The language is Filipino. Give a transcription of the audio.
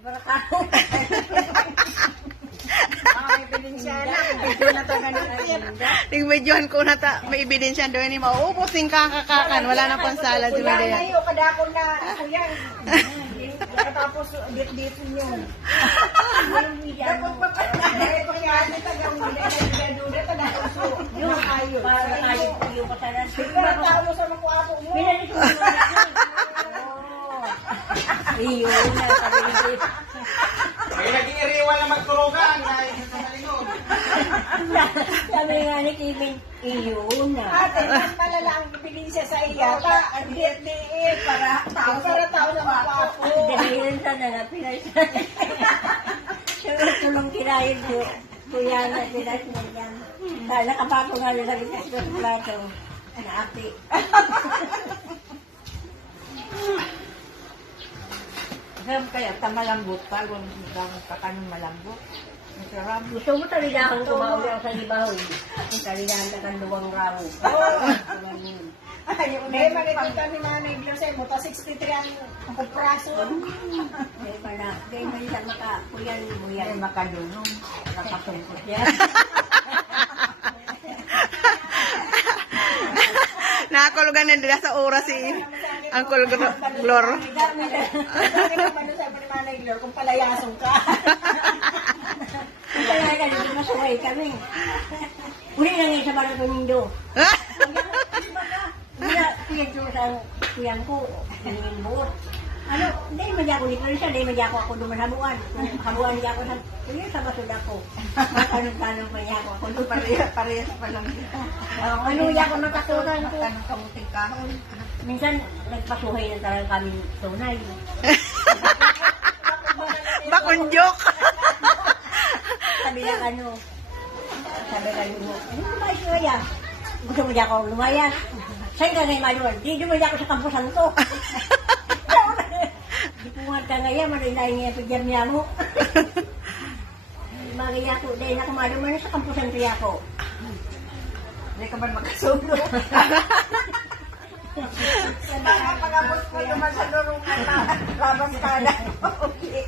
Para ka. May ebidensya na. Medyo na ito ganun. Tingmedyohan ko na ta, may ebidensya doon ni mauubos yung kakakakan. Wala na pang salad si Kuya, Medea. ngayon, kadakon na ako yan. Tapos, dit-dit nyo. Dapat pa pa na ito yan. Tagang duda, tagang yung ayo. Para tayo yung patalan. Para tao mo sa mga apo mo. Pinalik ko yung iyo na sabi. May naging iriwan na magturugan dahil sa malinod. Sabi nga ni Kevin, iyo na. Ate, mas malala ang ebidensya sa iya. Ang dit-dit para tao na mga apo. Dalilan sa na pinalitan. Tulong kinayin ko. Kuya na pinalitan yan. Dahil nakapato nga nila sa plato. Naati. Alam kaya, malambot pa. Huwag kakanong malambot. Masarap. Gusto mo talidahan ko maulang sa ibahoy. Yung talidahan ka ng luwang rawo. Ay, hindi, makikita ni Nanay Glosay mo. 63 ang praso. Dahil pala, dahil man siya makakuyan mo yan. Makadunong. Nakasungkot Yan. Nakakulugan na nila sa oras si Uncle Glor. Dami naman sa ni Nanay Glor kung palayasong ka. Kung kaya ka, hindi masuway kami. Uli lang yung sa Barang Domingo. Kuya Diyos ang kuyan ko, nanging buot. Ano, hindi naman ako ni Clarissa, hindi naman ako duman habuan. Habuan niya ako sa, kuya sa basod ako. Tanong-tanong pa niya ako. Kung parehas pa lang kita. Ano niya ako nakasuran ko. Tanong kamuting kahon. Minsan, nagpasuhay na talaga kami tunay. Bakunjok. Sabi lang ano, sabi lang mo, ano lumayas ko kaya? Gusto mo niya ako lumayas? Saan ka ngayon, Manuel? Di dumayas ako sa kampusan ko. Di pungat ka ngayon, manilayin niya sa germya mo. Magaya ko, dahil ako maluman sa kampusan ko ako. Hindi ka man makasulo. Sa nakapagabot mo naman sa lurungan na labas ka na. Okay.